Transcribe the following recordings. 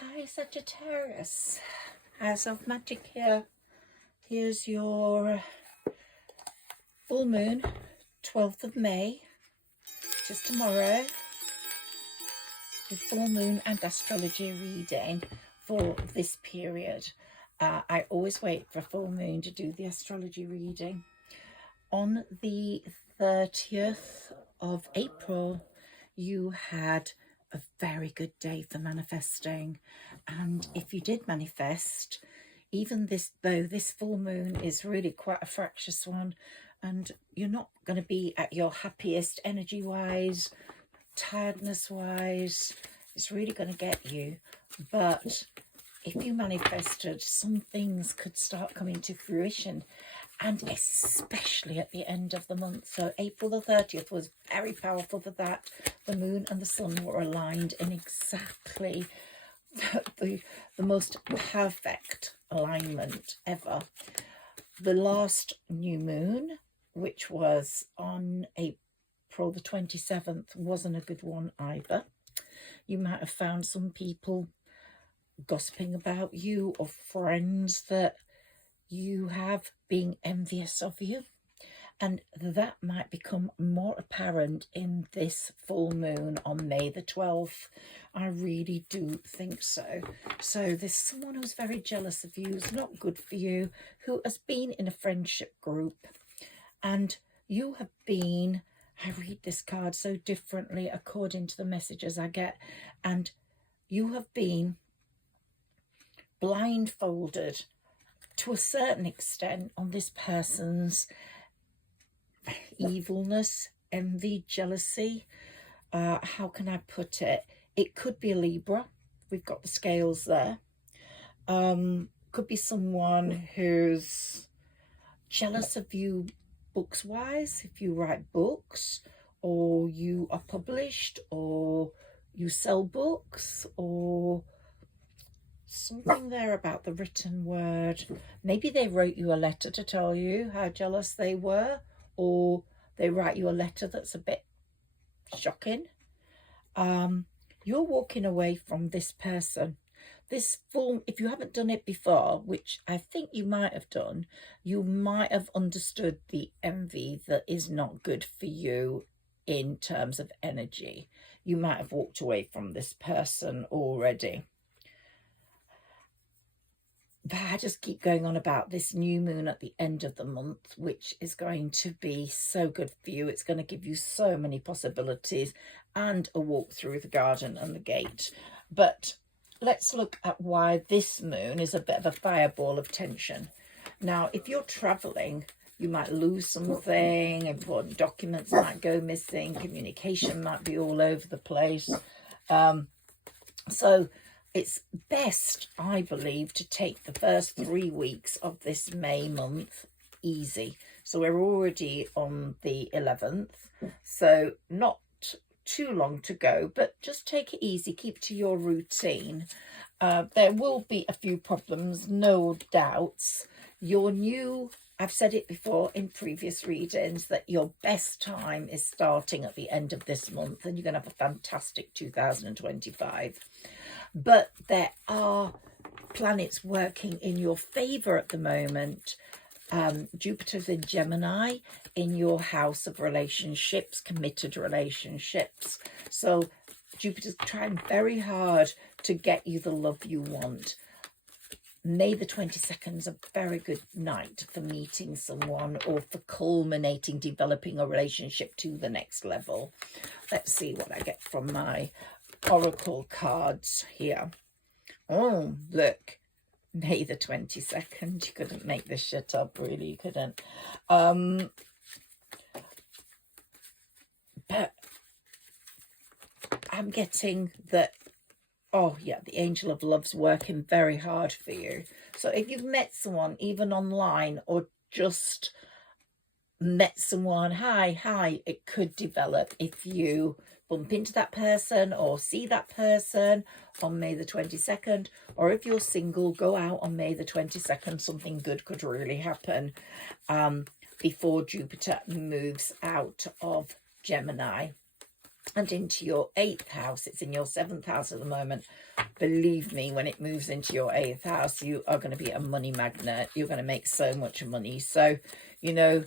Hi Sagittarius, House of Magic here. Here's your full moon, 12th of May, just tomorrow. The full moon and astrology reading for this period. I always wait for full moon to do the astrology reading. On the 30th of April, you had a very good day for manifesting, and if you did manifest, even though this full moon is really quite a fractious one, and you're not going to be at your happiest energy wise, tiredness wise, it's really going to get you. But if you manifested, some things could start coming to fruition, and especially at the end of the month. So April the 30th was very powerful for that. The moon and the sun were aligned in exactly the most perfect alignment ever. The last new moon, which was on April the 27th, wasn't a good one either. You might have found some people gossiping about you, or friends that you have being envious of you, and that might become more apparent in this full moon on May the 12th. I really do think so. So there's someone who's very jealous of you, who's not good for you, who has been in a friendship group, and you have been, I read this card so differently according to the messages I get, and you have been blindfolded to a certain extent on this person's evilness, envy, jealousy. How can I put it? It could be a Libra. We've got the scales there. Could be someone who's jealous of you books wise, if you write books, or you are published, or you sell books, or something there about the written word. Maybe they wrote you a letter to tell you how jealous they were, or they write you a letter that's a bit shocking. You're walking away from this person. This full, if you haven't done it before, which I think you might have done, you might have understood the envy that is not good for you in terms of energy. You might have walked away from this person already. But I just keep going on about this new moon at the end of the month, which is going to be so good for you. It's going to give you so many possibilities and a walk through the garden and the gate. But let's look at why this moon is a bit of a fireball of tension. Now, if you're traveling, you might lose something, important documents might go missing, communication might be all over the place. So it's best, I believe, to take the first 3 weeks of this May month easy. So we're already on the 11th, so not too long to go, but just take it easy, keep to your routine. There will be a few problems, no doubts. Your new, I've said it before in previous readings, that your best time is starting at the end of this month, and you're going to have a fantastic 2025. But there are planets working in your favor at the moment. Jupiter's in Gemini, in your house of relationships, committed relationships. So Jupiter's trying very hard to get you the love you want. May the 22nd is a very good night for meeting someone, or for culminating, developing a relationship to the next level. Let's see what I get from my oracle cards here. Oh, look, May the 22nd. You couldn't make this shit up, really, you couldn't. But I'm getting that, oh yeah, the angel of love's working very hard for you. So if you've met someone, even online, or just met someone, hi, it could develop if you bump into that person or see that person on May the 22nd, or if you're single, go out on May the 22nd. Something good could really happen before Jupiter moves out of Gemini. and into your 8th house. It's in your 7th house at the moment. Believe me, when it moves into your 8th house, you are going to be a money magnet. You're going to make so much money. So, you know,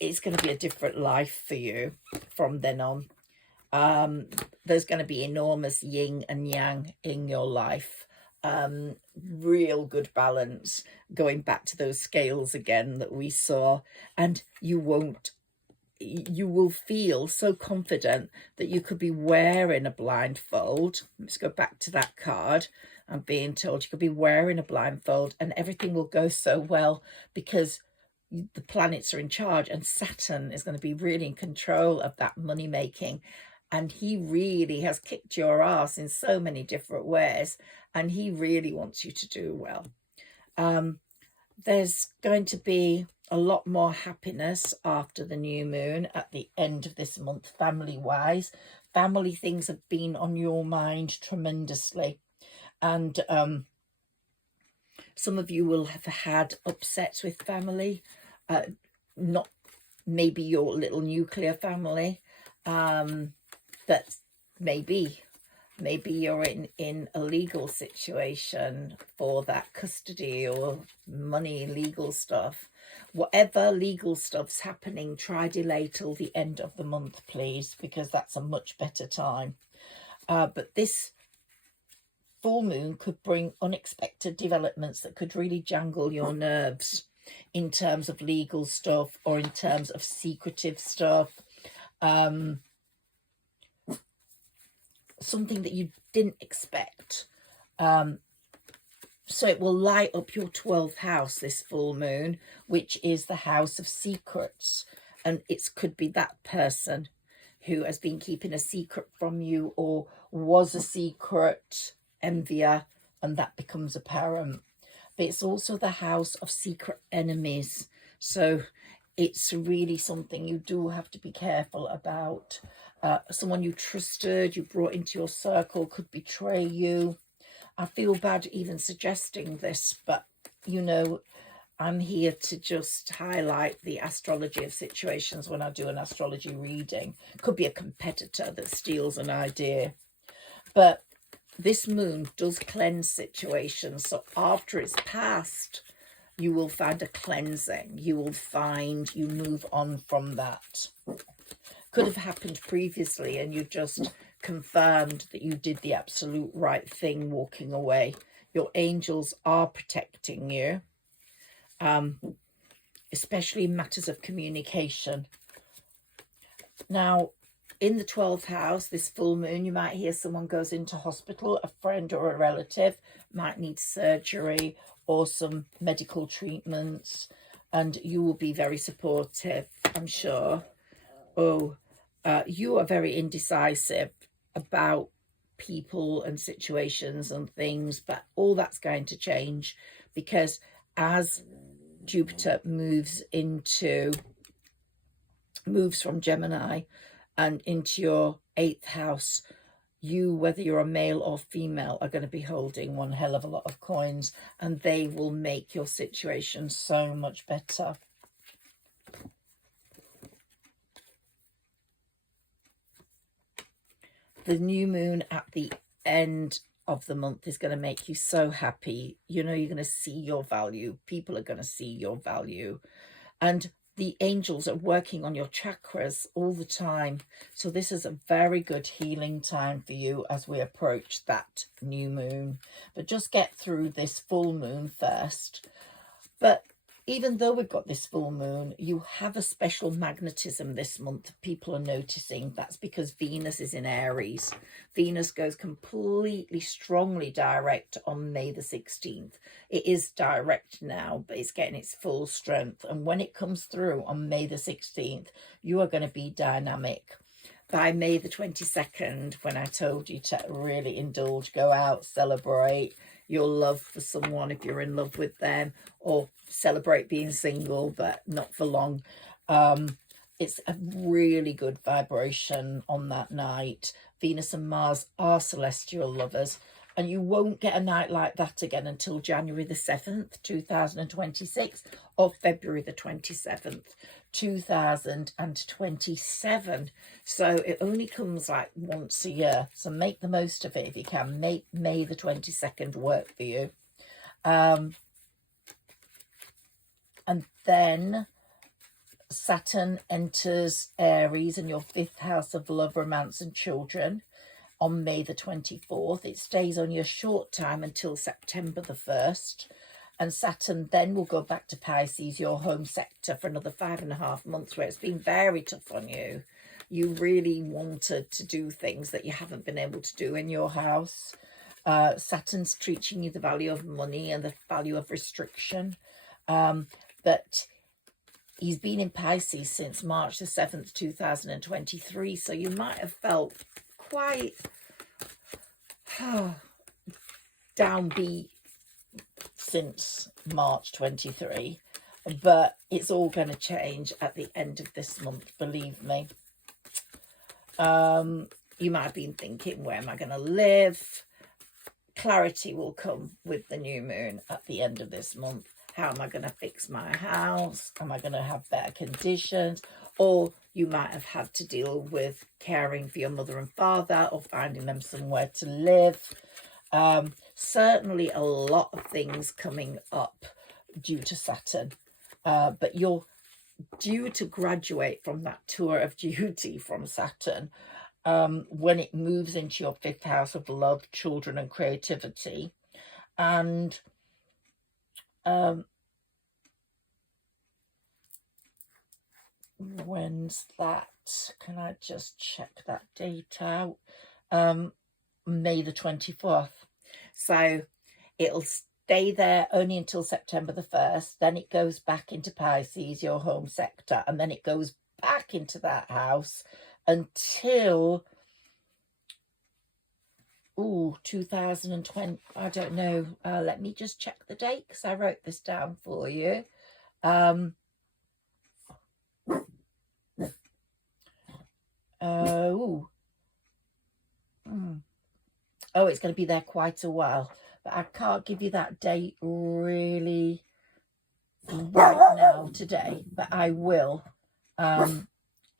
it's going to be a different life for you from then on. There's going to be enormous yin and yang in your life. Real good balance, going back to those scales again that we saw, and you will feel so confident that you could be wearing a blindfold. Let's go back to that card. I'm being told you could be wearing a blindfold and everything will go so well because the planets are in charge, and Saturn is going to be really in control of that money making. And he really has kicked your ass in so many different ways, and he really wants you to do well. There's going to be a lot more happiness after the new moon at the end of this month, family-wise. Family things have been on your mind tremendously. And some of you will have had upsets with family, not maybe your little nuclear family, that maybe you're in a legal situation for that custody or money, legal stuff. Whatever legal stuff's happening, try delay till the end of the month, please, because that's a much better time. But this full moon could bring unexpected developments that could really jangle your nerves in terms of legal stuff or in terms of secretive stuff. Something that you didn't expect. So it will light up your 12th house, this full moon, which is the house of secrets. And it could be that person who has been keeping a secret from you or was a secret envier, and that becomes apparent. But it's also the house of secret enemies. So it's really something you do have to be careful about. Someone you trusted, you brought into your circle, could betray you. I feel bad even suggesting this, but, you know, I'm here to just highlight the astrology of situations when I do an astrology reading. Could be a competitor that steals an idea. But this moon does cleanse situations. So after it's passed, you will find a cleansing. You will find you move on from that. Could have happened previously and you just confirmed that you did the absolute right thing walking away. Your angels are protecting you, especially in matters of communication. Now, in the 12th house, this full moon, you might hear someone goes into hospital, a friend or a relative might need surgery or some medical treatments, and you will be very supportive, I'm sure. You are very indecisive about people and situations and things, but all that's going to change because as Jupiter moves from Gemini and into your 8th house, you, whether you're a male or female, are going to be holding one hell of a lot of coins, and they will make your situation so much better. The new moon at the end of the month is going to make you so happy. You know, you're going to see your value. People are going to see your value. And the angels are working on your chakras all the time. So this is a very good healing time for you as we approach that new moon. But just get through this full moon first. But even though we've got this full moon, you have a special magnetism this month. People are noticing. That's because Venus is in Aries. Venus goes completely strongly direct on May the 16th. It is direct now, but it's getting its full strength. And when it comes through on May the 16th, you are going to be dynamic. By May the 22nd, when I told you to really indulge, go out, celebrate your love for someone if you're in love with them, or celebrate being single but not for long, it's a really good vibration on that night. Venus and Mars are celestial lovers, and you won't get a night like that again until January the 7th, 2026, or February the 27th. 2027. So it only comes like once a year. So make the most of it if you can. Make May the 22nd work for you. And then Saturn enters Aries in your 5th house of love, romance and children on May the 24th. It stays only a short time until September the 1st. And Saturn then will go back to Pisces, your home sector, for another 5.5 months, where it's been very tough on you. You really wanted to do things that you haven't been able to do in your house. Saturn's teaching you the value of money and the value of restriction. But he's been in Pisces since March the 7th, 2023. So you might have felt quite downbeat since March 23, but it's all going to change at the end of this month, believe me. You might have been thinking, where am I going to live? Clarity will come with the new moon at the end of this month. How am I going to fix my house? Am I going to have better conditions? Or you might have had to deal with caring for your mother and father, or finding them somewhere to live. Certainly a lot of things coming up due to Saturn, but you're due to graduate from that tour of duty from Saturn when it moves into your 5th house of love, children and creativity. And when's that? Can I just check that date out? May the 24th. So it'll stay there only until September the 1st. Then it goes back into Pisces, your home sector. And then it goes back into that house until 2020. I don't know. Let me just check the date, because I wrote this down for you. Oh, it's going to be there quite a while, but I can't give you that date really right now today, but I will.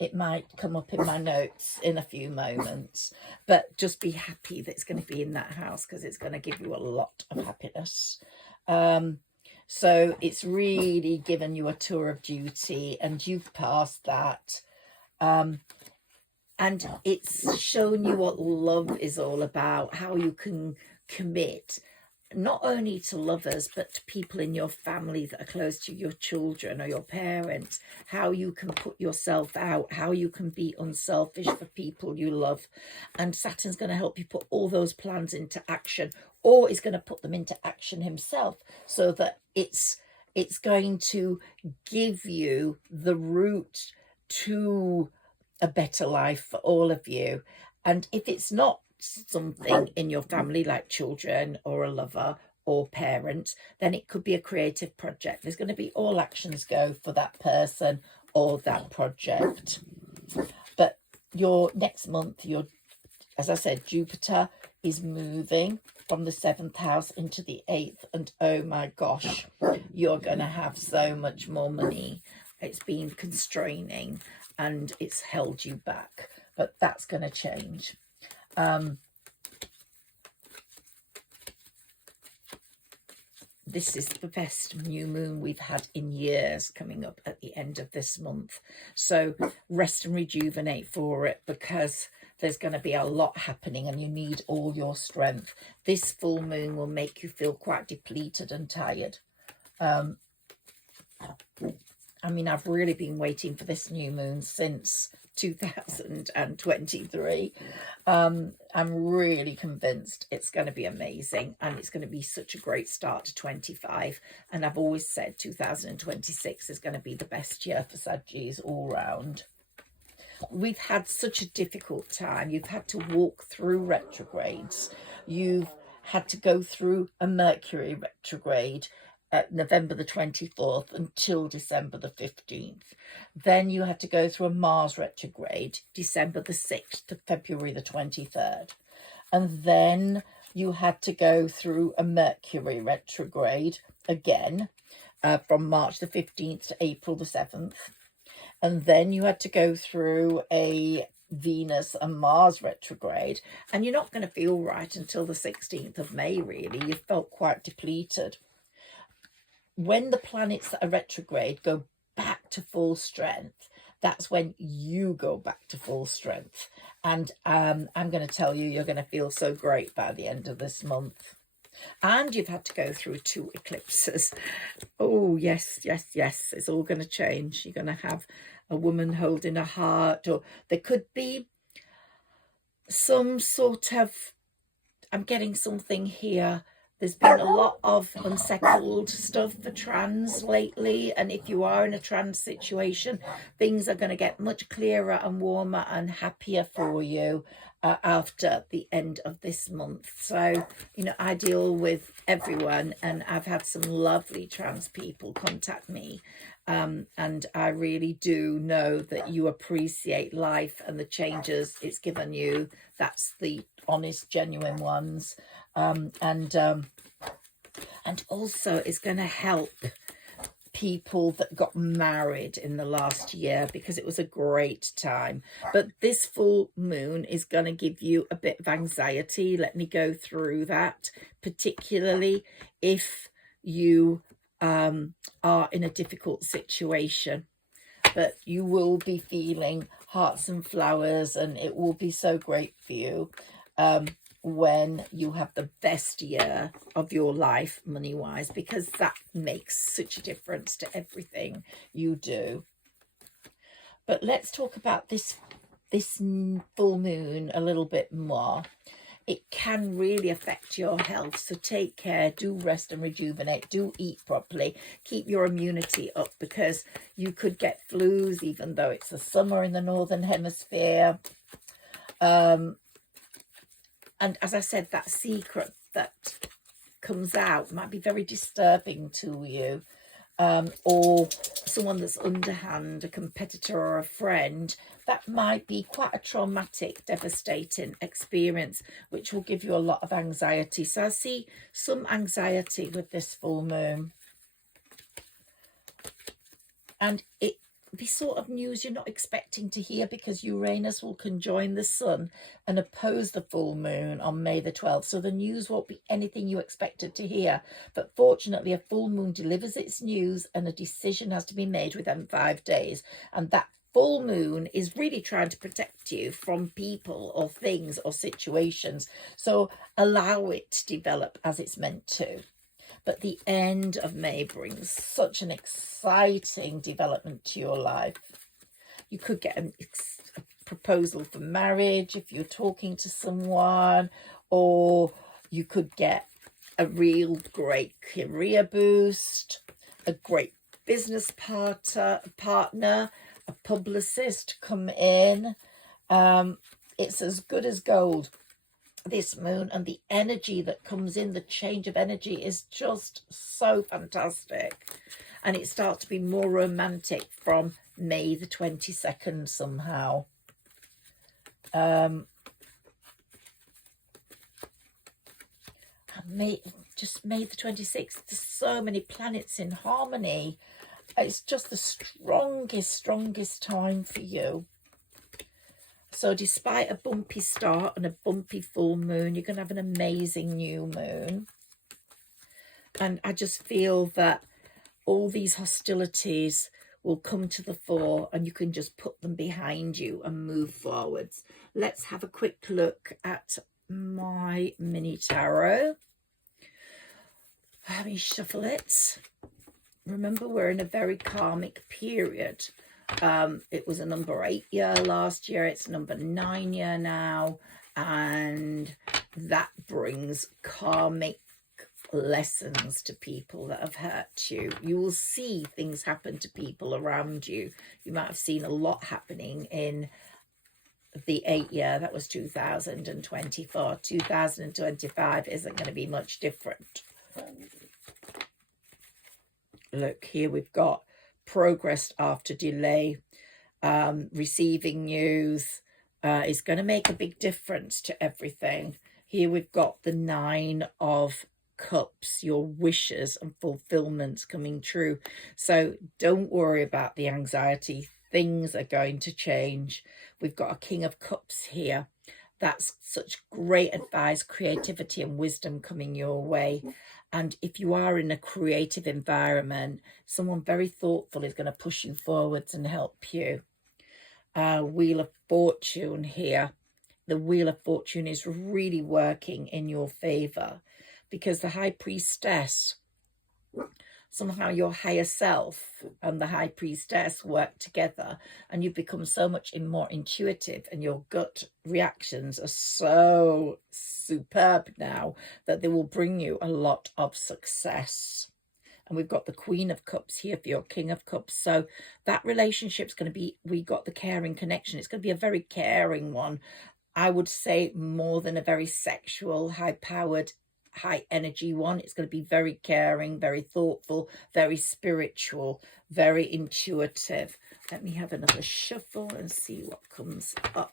It might come up in my notes in a few moments, but just be happy that it's going to be in that house, because it's going to give you a lot of happiness. So it's really given you a tour of duty, and you've passed that. And it's shown you what love is all about, how you can commit not only to lovers, but to people in your family that are close to your children or your parents, how you can put yourself out, how you can be unselfish for people you love. And Saturn's going to help you put all those plans into action, or is going to put them into action himself, so that it's going to give you the route to a better life for all of you. And if it's not something in your family like children or a lover or parents, then it could be a creative project. There's going to be all actions go for that person or that project. But your next month, as I said, Jupiter is moving from the 7th house into the 8th, and oh my gosh, you're going to have so much more money. It's been constraining and it's held you back, but that's going to change. This is the best new moon we've had in years coming up at the end of this month. So rest and rejuvenate for it, because there's going to be a lot happening and you need all your strength. This full moon will make you feel quite depleted and tired. I mean, I've really been waiting for this new moon since 2023. I'm really convinced it's going to be amazing, and it's going to be such a great start to 25. And I've always said 2026 is going to be the best year for Saggis all round. We've had such a difficult time. You've had to walk through retrogrades. You've had to go through a Mercury retrograde at November the 24th until December the 15th. Then you had to go through a Mars retrograde, December the 6th to February the 23rd. And then you had to go through a Mercury retrograde again from March the 15th to April the 7th. and then you had to go through a Venus and Mars retrograde, and you're not going to feel right until the 16th of May, really. You felt quite depleted. When the planets that are retrograde go back to full strength, that's when you go back to full strength. And I'm going to tell you, you're going to feel so great by the end of this month. And you've had to go through 2 eclipses. Oh, yes, yes, yes. It's all going to change. You're going to have a woman holding a heart, or there could be some sort of, I'm getting something here. There's been a lot of unsettled stuff for trans lately. And if you are in a trans situation, things are going to get much clearer and warmer and happier for you after the end of this month. So, you know, I deal with everyone, and I've had some lovely trans people contact me. And I really do know that you appreciate life and the changes it's given you. That's the honest, genuine ones. And also it's going to help people that got married in the last year, because it was a great time. But this full moon is going to give you a bit of anxiety. Let me go through that, particularly if you are in a difficult situation. But you will be feeling hearts and flowers, and it will be so great for you when you have the best year of your life money-wise, because that makes such a difference to everything you do. But let's talk about this full moon a little bit more. It can really affect your health, so take care, do rest and rejuvenate, do eat properly, keep your immunity up, because you could get flus even though it's the summer in the Northern Hemisphere. And as I said, that secret that comes out might be very disturbing to you, or someone that's underhand, a competitor or a friend. That might be quite a traumatic, devastating experience, which will give you a lot of anxiety. So I see some anxiety with this full moon. And it be sort of news you're not expecting to hear, because Uranus will conjoin the sun and oppose the full moon on May the 12th. So the news won't be anything you expected to hear. But fortunately, a full moon delivers its news, and a decision has to be made within 5 days. And that full moon is really trying to protect you from people or things or situations. So allow it to develop as it's meant to. But the end of May brings such an exciting development to your life. You could get a proposal for marriage if you're talking to someone, or you could get a real great career boost, a great business partner, a publicist come in. It's as good as gold, this moon, and the energy that comes in, the change of energy, is just so fantastic. And it starts to be more romantic from May the 22nd somehow. May the 26th, there's so many planets in harmony. It's just the strongest time for you. So despite a bumpy start and a bumpy full moon, you're going to have an amazing new moon. And I just feel that all these hostilities will come to the fore, and you can just put them behind you and move forwards. Let's have a quick look at my mini tarot. Let me shuffle it. Remember, we're in a very karmic period. It was a number 8 year last year. It's number 9 year now. And that brings karmic lessons to people that have hurt you. You will see things happen to people around you. You might have seen a lot happening in the 8 year. That was 2024. 2025 isn't going to be much different. Look, here we've got progress after delay. Receiving news is going to make a big difference to everything. Here we've got the 9 of Cups, your wishes and fulfillments coming true. So don't worry about the anxiety. things are going to change. We've got a King of Cups here. That's such great advice, creativity and wisdom coming your way. And if you are in a creative environment, someone very thoughtful is going to push you forwards and help you. Wheel of Fortune here. The Wheel of Fortune is really working in your favor, because the High Priestess, somehow your higher self and the High Priestess work together, and you become so much more intuitive, and your gut reactions are so superb now that they will bring you a lot of success. And we've got the Queen of Cups here for your King of Cups. So that relationship's going to be, we got the caring connection. It's going to be a very caring one. I would say more than a very sexual, high-powered, high-energy one. It's going to be very caring, very thoughtful, very spiritual, very intuitive. Let me have another shuffle and see what comes up.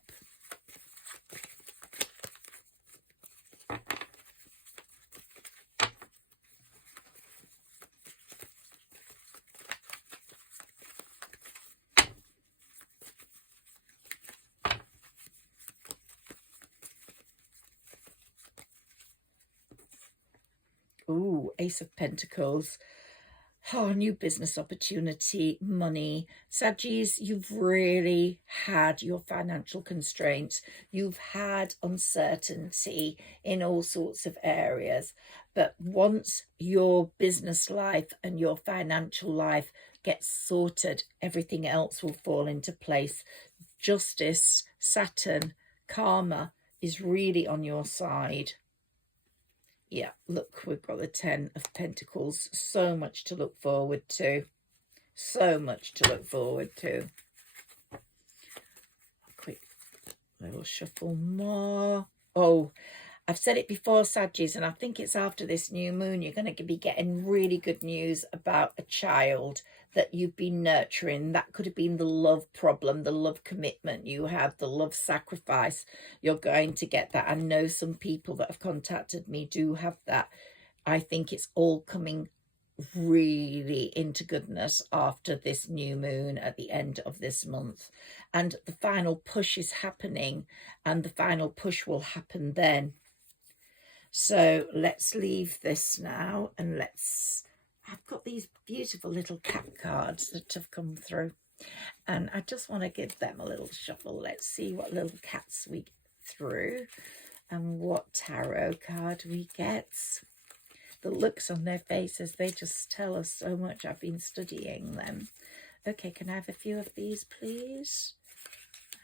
Ooh, Ace of Pentacles. Oh, new business opportunity, money. Saggis, you've really had your financial constraints. You've had uncertainty in all sorts of areas. But once your business life and your financial life gets sorted, everything else will fall into place. Justice, Saturn, karma is really on your side. Yeah, look, we've got the 10 of Pentacles. So much to look forward to. So much to look forward to. A quick little shuffle more. Oh, I've said it before, Saggis, and I think it's after this new moon, you're going to be getting really good news about a child that you've been nurturing. That could have been the love problem, the love commitment you have, the love sacrifice. You're going to get that. I know some people that have contacted me do have that. I think it's all coming really into goodness after this new moon at the end of this month. And the final push is happening, and the final push will happen then. So let's leave this now, and I've got these beautiful little cat cards that have come through, and I just want to give them a little shuffle. Let's see what little cats we get through and what tarot card we get. The looks on their faces, they just tell us so much. I've been studying them. Okay, can I have a few of these, please?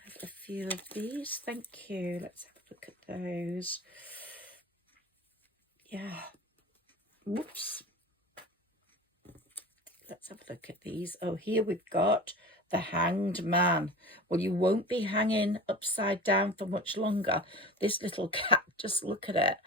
I have a few of these. Thank you. Let's have a look at those. Yeah. Whoops. Let's have a look at these. Oh, here we've got the Hanged Man. Well, you won't be hanging upside down for much longer. This little cat, just look at it.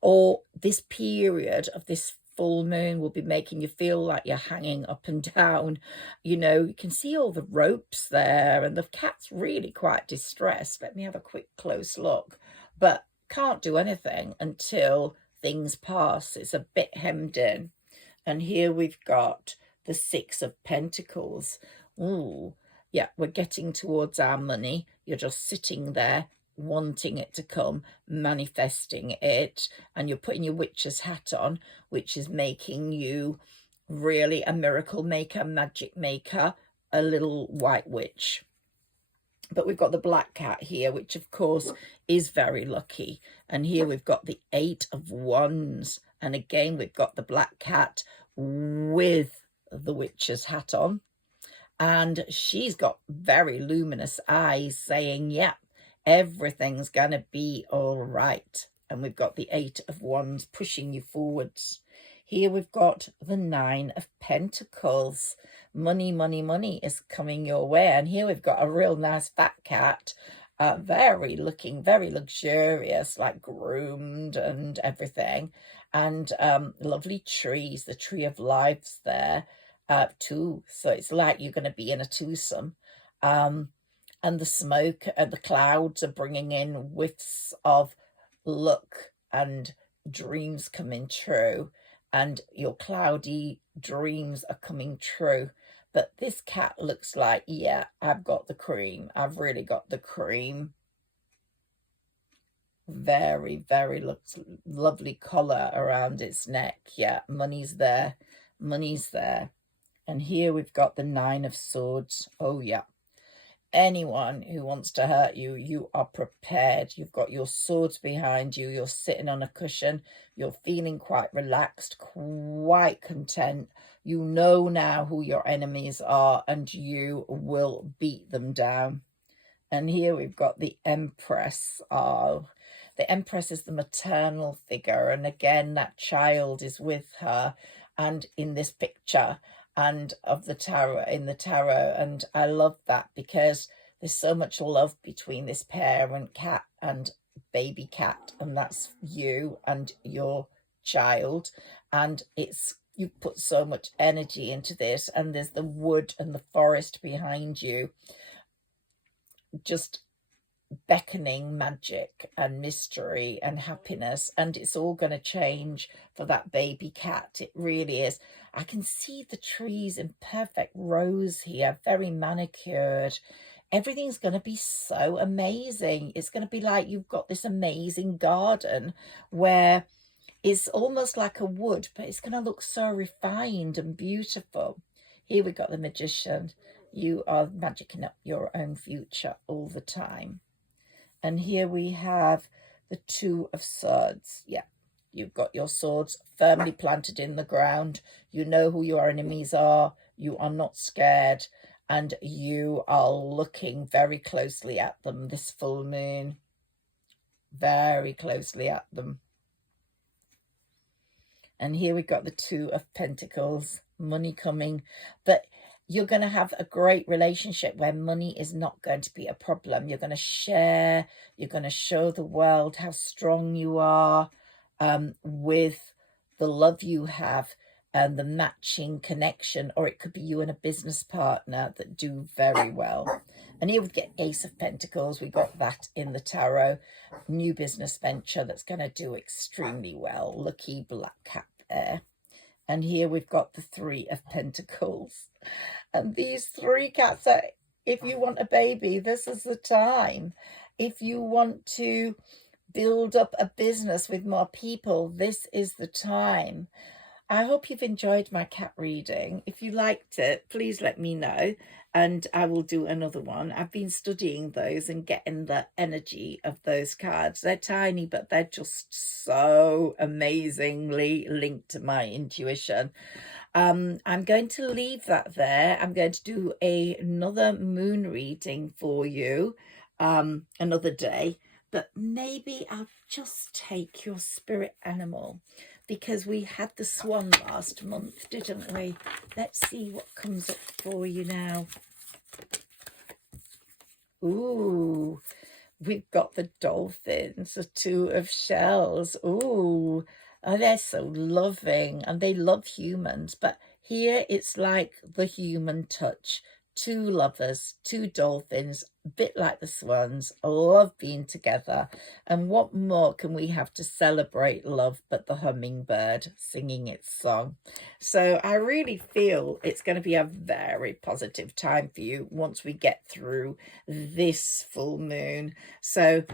Or this period of this full moon will be making you feel like you're hanging up and down. You know, you can see all the ropes there, and the cat's really quite distressed. Let me have a quick close look. But can't do anything until things pass. It's a bit hemmed in. And here we've got the Six of Pentacles. Ooh, yeah, we're getting towards our money. You're just sitting there wanting it to come, manifesting it, and you're putting your witch's hat on, which is making you really a miracle maker, magic maker, a little white witch. But we've got the black cat here, which of course is very lucky. And here we've got the Eight of Wands. And again, we've got the black cat with the witch's hat on. And she's got very luminous eyes saying, yeah, everything's going to be all right. And we've got the Eight of Wands pushing you forwards. Here we've got the Nine of Pentacles. Money, money, money is coming your way. And here we've got a real nice fat cat, looking very luxurious, like groomed and everything. And lovely trees, the Tree of Lives there too. So it's like you're going to be in a twosome. And the smoke and the clouds are bringing in whiffs of luck and dreams coming true. And your cloudy dreams are coming true. But this cat looks like, yeah, I've got the cream. I've really got the cream. Very, very looks lovely collar around its neck. Yeah, money's there. Money's there. And here we've got the 9 of Swords. Oh, yeah. Anyone who wants to hurt you, you are prepared. You've got your swords behind you. You're sitting on a cushion. You're feeling quite relaxed, quite content. You know now who your enemies are, and you will beat them down. And here we've got the Empress. Oh, the Empress is the maternal figure. And again, that child is with her and in this picture and of the tarot, in the tarot. And I love that because there's so much love between this parent cat and baby cat. And that's you and your child. And it's, you put so much energy into this. And there's the wood and the forest behind you, just beckoning magic and mystery and happiness. And it's all going to change for that baby cat. It really is. I can see the trees in perfect rows here, very manicured. Everything's going to be so amazing. It's going to be like you've got this amazing garden where it's almost like a wood, but it's going to look so refined and beautiful. Here we got the Magician. You are magicking up your own future all the time. And here we have the 2 of Swords. Yeah, you've got your swords firmly planted in the ground. You know who your enemies are. You are not scared. And you are looking very closely at them this full moon. Very closely at them. And here we've got the 2 of Pentacles. Money coming. But you're going to have a great relationship where money is not going to be a problem. You're going to share. You're going to show the world how strong you are with the love you have and the matching connection. Or it could be you and a business partner that do very well. And here we get Ace of Pentacles. We got that in the tarot. New business venture that's going to do extremely well. Lucky black cat there. And here we've got the 3 of Pentacles. And these 3 cats are, if you want a baby, this is the time. If you want to build up a business with more people, this is the time. I hope you've enjoyed my cat reading. If you liked it, please let me know and I will do another one. I've been studying those and getting the energy of those cards. They're tiny, but they're just so amazingly linked to my intuition. I'm going to leave that there. I'm going to do another moon reading for you another day. But maybe I'll just take your spirit animal, because we had the swan last month, didn't we? Let's see what comes up for you now. Ooh, we've got the dolphins, the 2 of shells. Ooh, oh, they're so loving and they love humans. But here it's like the human touch. 2 lovers, 2 dolphins, a bit like the swans, love being together. And what more can we have to celebrate love but the hummingbird singing its song? So I really feel it's going to be a very positive time for you once we get through this full moon. So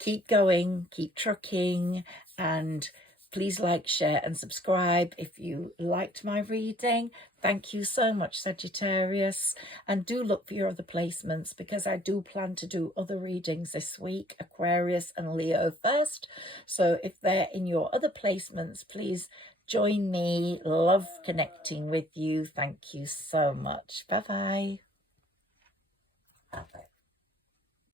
keep going, keep trucking, and please like, share and subscribe if you liked my reading. Thank you so much, Sagittarius. And do look for your other placements, because I do plan to do other readings this week, Aquarius and Leo first. So if they're in your other placements, please join me. Love connecting with you. Thank you so much. Bye-bye. Bye-bye.